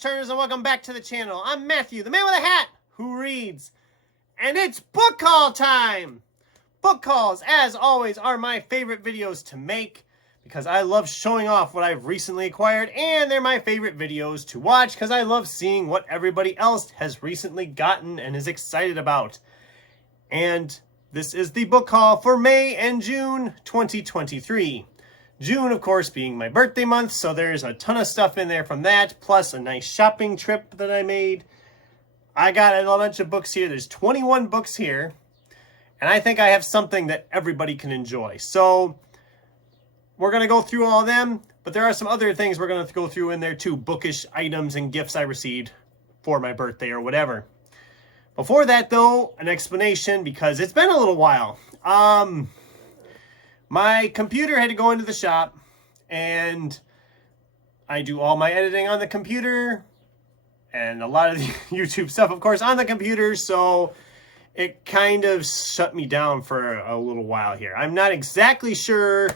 page-turners, and welcome back to the channel. I'm Matthew, the man with a hat who reads, and it's book haul time! Book hauls, as always, are my favorite videos to make because I love showing off what I've recently acquired, and they're my favorite videos to watch because I love seeing what everybody else has recently gotten and is excited about. And this is the book haul for May and June 2023. June, of course, being my birthday month, so there's a ton of stuff in there from that, plus a nice shopping trip that I made. I got a bunch of books here. There's 21 books here, and I think I have something that everybody can enjoy. So we're going to go through all of them, but there are some other things we're going to go through in there too, bookish items and gifts I received for my birthday or whatever. Before that, though, an explanation, because it's been a little while. My computer had to go into the shop, and I do all my editing on the computer, and a lot of the YouTube stuff, of course, on the computer, so it kind of shut me down for a little while here. I'm not exactly sure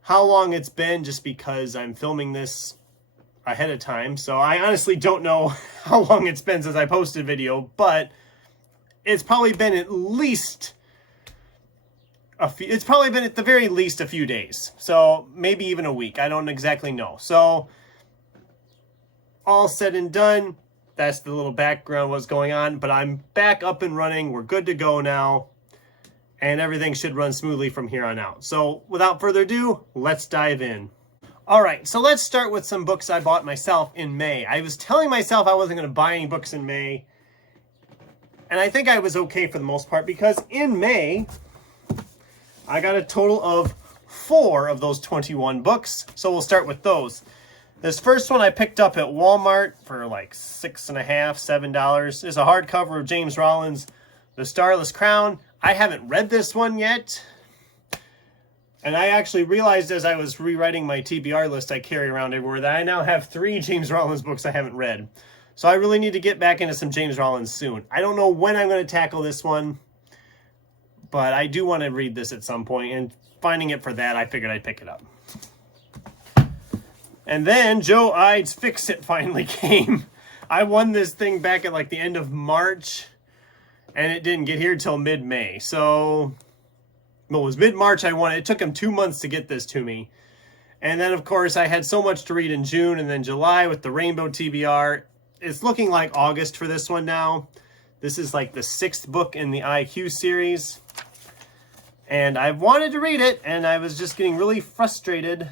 how long it's been, just because I'm filming this ahead of time, so I honestly don't know how long it's been since I posted a video, but it's probably been at least it's probably been at the very least a few days, so maybe even a week. I don't exactly know. So all said and done, that's the little background what's going on, but I'm back up and running. We're good to go now, and everything should run smoothly from here on out. So without further ado, let's dive in. All right, so let's start with some books I bought myself in May. I was telling myself I wasn't going to buy any books in May, and I think I was okay for the most part, because in May I got a total of 4 of those 21 books, so we'll start with those. This first one I picked up at Walmart for like $6.50, $7. It's a hardcover of James Rollins' The Starless Crown. I haven't read this one yet, and I actually realized as I was rewriting my TBR list I carry around everywhere that I now have 3 James Rollins books I haven't read. So I really need to get back into some James Rollins soon. I don't know when I'm going to tackle this one, but I do want to read this at some point, and finding it for that, I figured I'd pick it up. And then Joe Ide's Fix It finally came. I won this thing back at like the end of March, and it didn't get here till mid-May. So, well, it was mid-March I won it. It took him 2 months to get this to me. And then, of course, I had so much to read in June, and then July with the Rainbow TBR. It's looking like August for this one now. This is like the 6th book in the IQ series. And I wanted to read it, and I was just getting really frustrated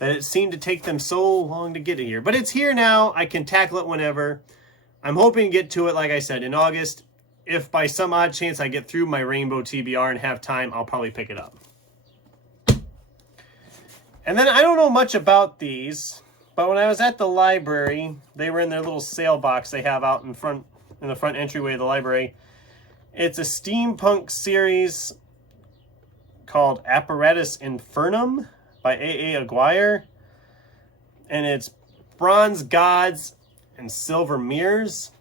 that it seemed to take them so long to get it here. But it's here now. I can tackle it whenever. I'm hoping to get to it, like I said, in August. If by some odd chance I get through my Rainbow TBR and have time, I'll probably pick it up. And then I don't know much about these, but when I was at the library, they were in their little sale box they have out in front, in the front entryway of the library. It's a steampunk series called Apparatus Infernum by A.A. Aguirre, and it's bronze gods and silver mirrors.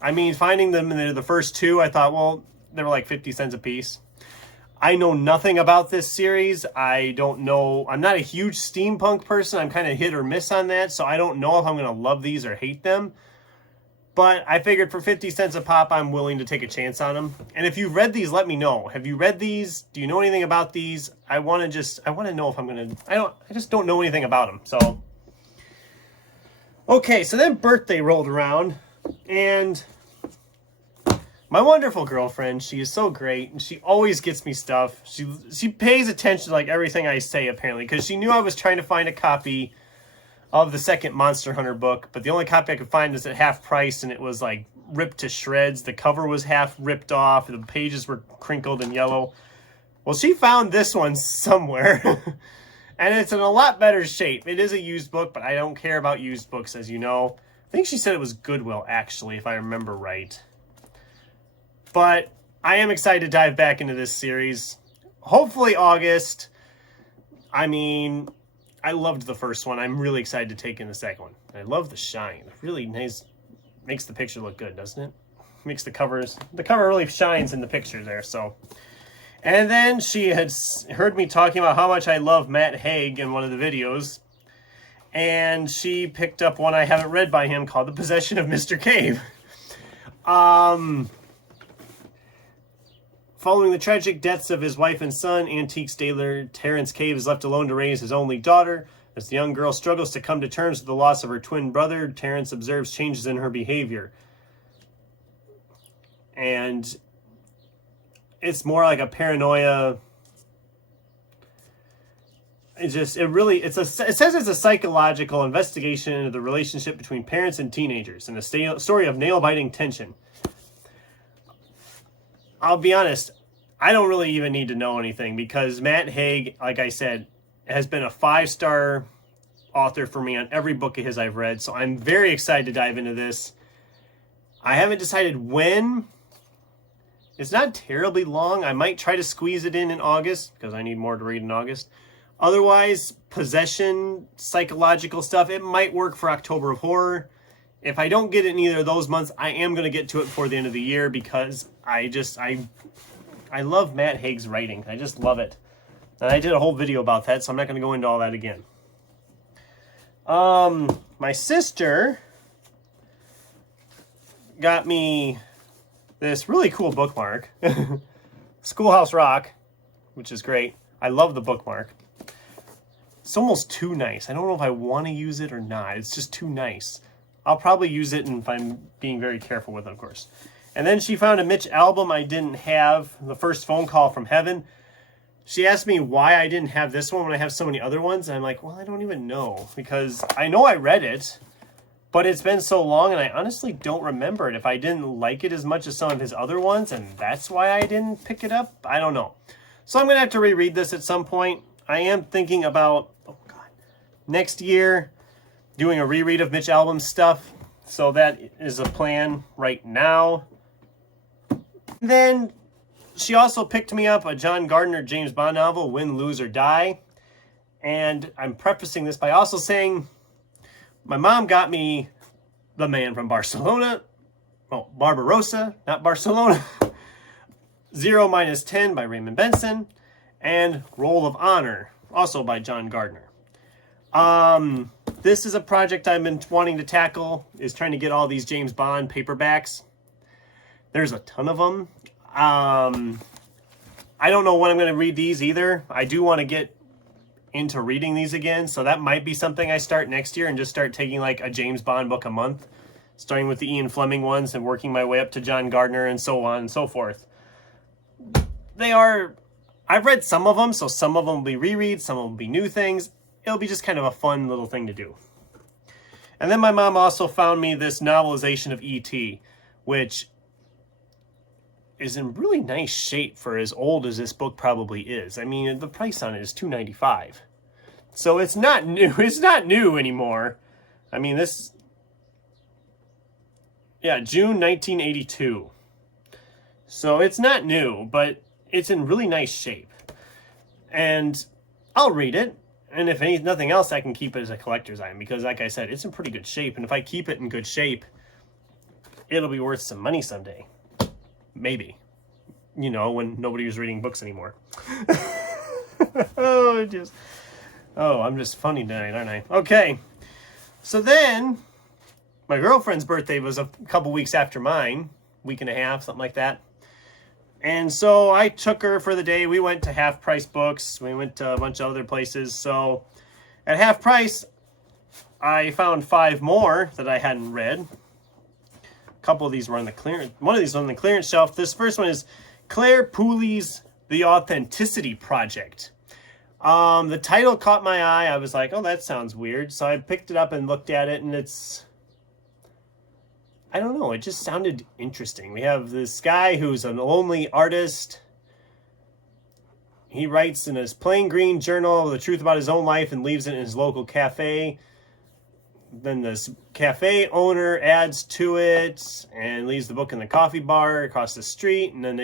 I mean, finding them in the first 2, I thought, well, they were like 50 cents a piece. I know nothing about this series. I don't know. I'm not a huge steampunk person. I'm kind of hit or miss on that, so I don't know if I'm going to love these or hate them. But I figured for 50 cents a pop, I'm willing to take a chance on them. And if you've read these, let me know. Have you read these? Do you know anything about these? I want to know if I'm going to, I just don't know anything about them. So, okay, so then birthday rolled around, and my wonderful girlfriend, she is so great, and she always gets me stuff. She pays attention to like everything I say, apparently, because she knew I was trying to find a copy of the second Monster Hunter book, but the only copy I could find was at half price, and it was like ripped to shreds. The cover was half ripped off, the pages were crinkled and yellow. Well, she found this one somewhere, and it's in a lot better shape. It is a used book, but I don't care about used books, as you know. I think she said it was Goodwill, actually, if I remember right. But I am excited to dive back into this series. Hopefully August. I mean, I loved the first one. I'm really excited to take in the second one. I love the shine. Really nice. Makes the picture look good, doesn't it? Makes the cover really shines in the picture there. So, and then she had heard me talking about how much I love Matt Haig in one of the videos, And she picked up one I haven't read by him called The Possession of Mr. Cave. Following the tragic deaths of his wife and son, antique dealer Terence Cave is left alone to raise his only daughter. As the young girl struggles to come to terms with the loss of her twin brother, Terence observes changes in her behavior. And it's more like a paranoia. It says it's a psychological investigation into the relationship between parents and teenagers and a story of nail-biting tension. I'll be honest, I don't really even need to know anything because Matt Haig, like I said, has been a 5-star author for me on every book of his I've read. So I'm very excited to dive into this. I haven't decided when. It's not terribly long. I might try to squeeze it in August because I need more to read in August. Otherwise, possession, psychological stuff, it might work for October of Horror. If I don't get it in either of those months, I am going to get to it before the end of the year because I love Matt Haig's writing. I just love it. And I did a whole video about that, so I'm not going to go into all that again. My sister got me this really cool bookmark. Schoolhouse Rock, which is great. I love the bookmark. It's almost too nice. I don't know if I want to use it or not. It's just too nice. I'll probably use it if I'm being very careful with it, of course. And then she found a Mitch album I didn't have, The First Phone Call from Heaven. She asked me why I didn't have this one when I have so many other ones. And I'm like, well, I don't even know. Because I know I read it, but it's been so long and I honestly don't remember it. If I didn't like it as much as some of his other ones, and that's why I didn't pick it up, I don't know. So I'm going to have to reread this at some point. I am thinking about, next year doing a reread of Mitch Albom's stuff. So that is a plan right now. Then she also picked me up a John Gardner James Bond novel, Win, Lose, or Die. And I'm prefacing this by also saying my mom got me The Man from Barcelona. Oh, Barbarossa, not Barcelona. 0 - 10 by Raymond Benson. And Roll of Honor, also by John Gardner. This is a project I've been wanting to tackle, is trying to get all these James Bond paperbacks. There's a ton of them. I don't know when I'm going to read these either. I do want to get into reading these again, so that might be something I start next year and just start taking like a James Bond book a month, starting with the Ian Fleming ones and working my way up to John Gardner and so on and so forth. I've read some of them, so some of them will be rereads, some of them will be new things. It'll be just kind of a fun little thing to do. And then my mom also found me this novelization of E.T., which is in really nice shape for as old as this book probably is. I mean, the price on it is $2.95. So it's not new. It's not new anymore. I mean, June 1982. So it's not new, but it's in really nice shape. And I'll read it. And if nothing else, I can keep it as a collector's item because, like I said, it's in pretty good shape. And if I keep it in good shape, it'll be worth some money someday. Maybe. You know, when nobody was reading books anymore. I'm just funny tonight, aren't I? Okay. So then, my girlfriend's birthday was a couple weeks after mine. Week and a half, something like that. And so I took her for the day. We went to Half Price Books. We went to a bunch of other places. So at half price, I found 5 more that I hadn't read. A couple of these were on the clearance. One of these was on the clearance shelf. This first one is Claire Pooley's The Authenticity Project. The title caught my eye. I was like, oh, that sounds weird. So I picked it up and looked at it, and I don't know, it just sounded interesting. We have this guy who's an lonely artist. He writes in his plain green journal the truth about his own life and leaves it in his local cafe. Then this cafe owner adds to it and leaves the book in the coffee bar across the street. And then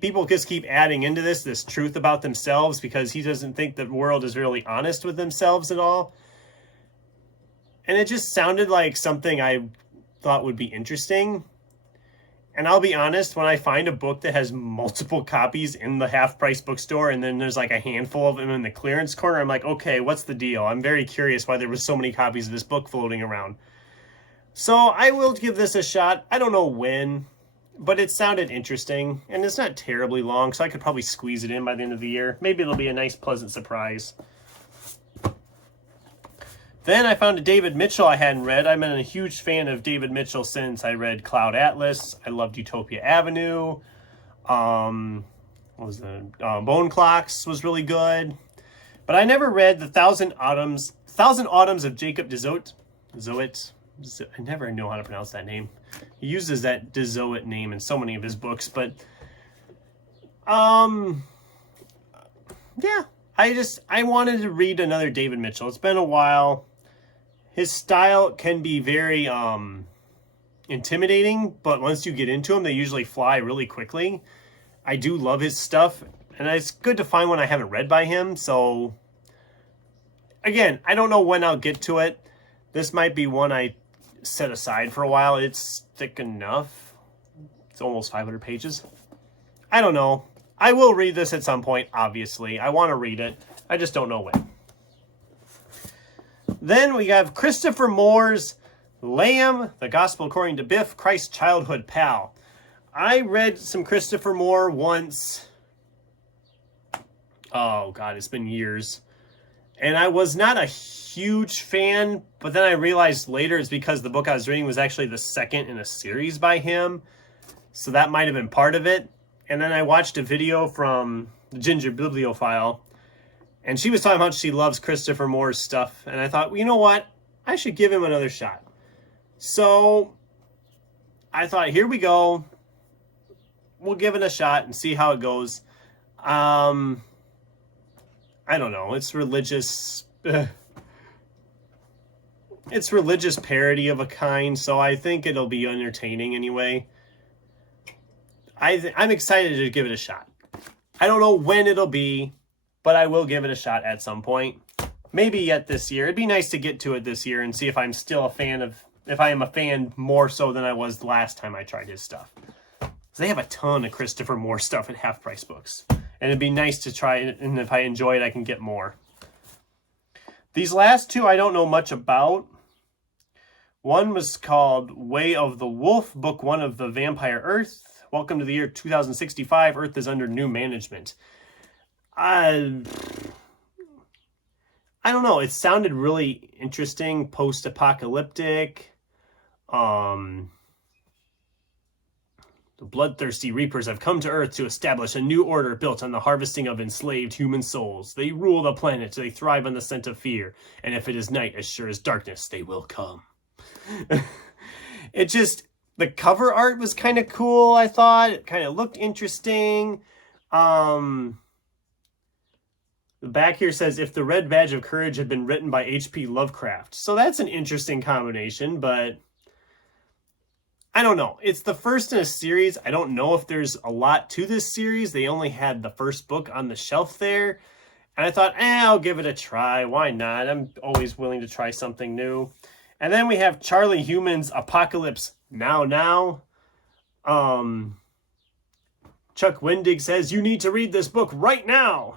people just keep adding into this truth about themselves because he doesn't think the world is really honest with themselves at all. And it just sounded like something I thought would be interesting. And I'll be honest, when I find a book that has multiple copies in the half-price bookstore and then there's like a handful of them in the clearance corner, I'm like, okay, what's the deal? I'm very curious why there was so many copies of this book floating around. So I will give this a shot. I don't know when, but it sounded interesting. And it's not terribly long, so I could probably squeeze it in by the end of the year. Maybe it'll be a nice, pleasant surprise. Then I found a David Mitchell I hadn't read. I've been a huge fan of David Mitchell since I read Cloud Atlas. I loved Utopia Avenue. What was the Bone Clocks was really good. But I never read the Thousand Autumns of Jacob de Zoet. I never know how to pronounce that name. He uses that de Zoet name in so many of his books, but yeah, I wanted to read another David Mitchell. It's been a while. His style can be very intimidating, but once you get into them, they usually fly really quickly. I do love his stuff, and it's good to find one I haven't read by him. So, again, I don't know when I'll get to it. This might be one I set aside for a while. It's thick enough. It's almost 500 pages. I don't know. I will read this at some point, obviously. I want to read it. I just don't know when. Then we have Christopher Moore's Lamb, The Gospel According to Biff, Christ's Childhood Pal. I read some Christopher Moore once. Oh, God, it's been years. And I was not a huge fan, but then I realized later it's because the book I was reading was actually the second in a series by him. So that might have been part of it. And then I watched a video from the Ginger Bibliophile, and she was talking about she loves Christopher Moore's stuff. And I thought, well, you know what? I should give him another shot. So I thought, here we go. We'll give it a shot and see how it goes. I don't know. It's religious. It's religious parody of a kind, so I think it'll be entertaining anyway. I'm excited to give it a shot. I don't know when it'll be, but I will give it a shot at some point. Maybe yet this year. It'd be nice to get to it this year and see if I'm still a fan of, if I am a fan more so than I was the last time I tried his stuff. They have a ton of Christopher Moore stuff at Half Price Books. And it'd be nice to try it, and if I enjoy it, I can get more. These last two I don't know much about. One was called Way of the Wolf, Book 1 of the Vampire Earth. Welcome to the year 2065. Earth is under new management. I don't know. It sounded really interesting, post-apocalyptic. The bloodthirsty reapers have come to Earth to establish a new order built on the harvesting of enslaved human souls. They rule the planet. They thrive on the scent of fear. And if it is night as sure as darkness, they will come. It just, the cover art was kind of cool, I thought. It kind of looked interesting. The back here says, if the Red Badge of Courage had been written by H.P. Lovecraft. So that's an interesting combination, but I don't know. It's the first in a series. I don't know if there's a lot to this series. They only had the first book on the shelf there. And I thought, I'll give it a try. Why not? I'm always willing to try something new. And then we have Charlie Human's Apocalypse Now. Chuck Wendig says, you need to read this book right now.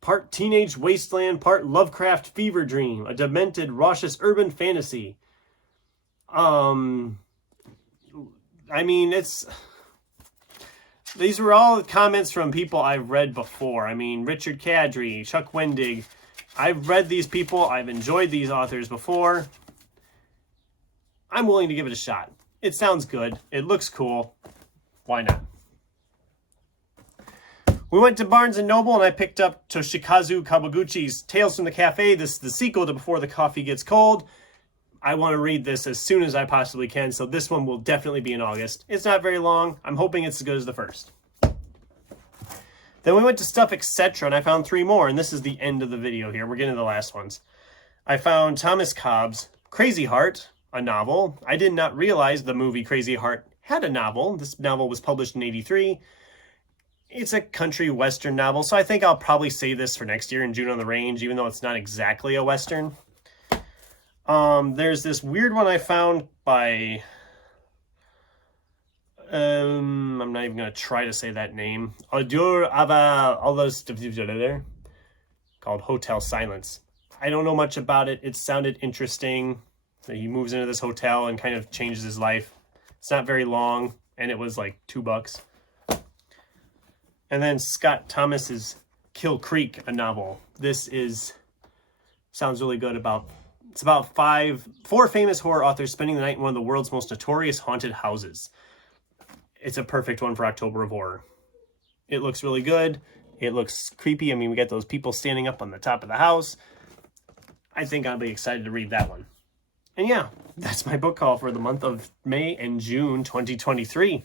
Part Teenage Wasteland, part Lovecraft Fever Dream, a demented, raucous urban fantasy. I mean, these were all comments from people I've read before. I mean, Richard Kadri, Chuck Wendig. I've read these people. I've enjoyed these authors before. I'm willing to give it a shot. It sounds good. It looks cool. Why not? We went to Barnes & Noble and I picked up Toshikazu Kawaguchi's Tales from the Cafe. This is the sequel to Before the Coffee Gets Cold. I want to read this as soon as I possibly can, so this one will definitely be in August. It's not very long. I'm hoping it's as good as the first. Then we went to Stuff Etc. and I found 3 more, and this is the end of the video here. We're getting to the last ones. I found Thomas Cobb's Crazy Heart, a novel. I did not realize the movie Crazy Heart had a novel. This novel was published in '83. It's a country western novel, so I think I'll probably save this for next year in June on the Range, even though it's not exactly a western. There's this weird one I found by I'm not even going to try to say that name. Audur Ava, all those there, called Hotel Silence. I don't know much about it. It sounded interesting. So he moves into this hotel and kind of changes his life. It's not very long, and it was like $2. And then Scott Thomas's Kill Creek, a novel. This sounds really good. It's about four famous horror authors spending the night in one of the world's most notorious haunted houses. It's a perfect one for October of Horror. It looks really good. It looks creepy. I mean, we got those people standing up on the top of the house. I think I'll be excited to read that one. And yeah, that's my book haul for the month of May and June 2023.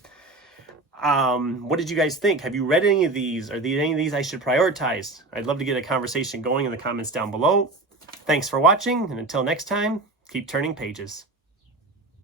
What did you guys think? Have you read any of these? Are there any of these I should prioritize? I'd love to get a conversation going in the comments down below. Thanks for watching, and until next time, keep turning pages.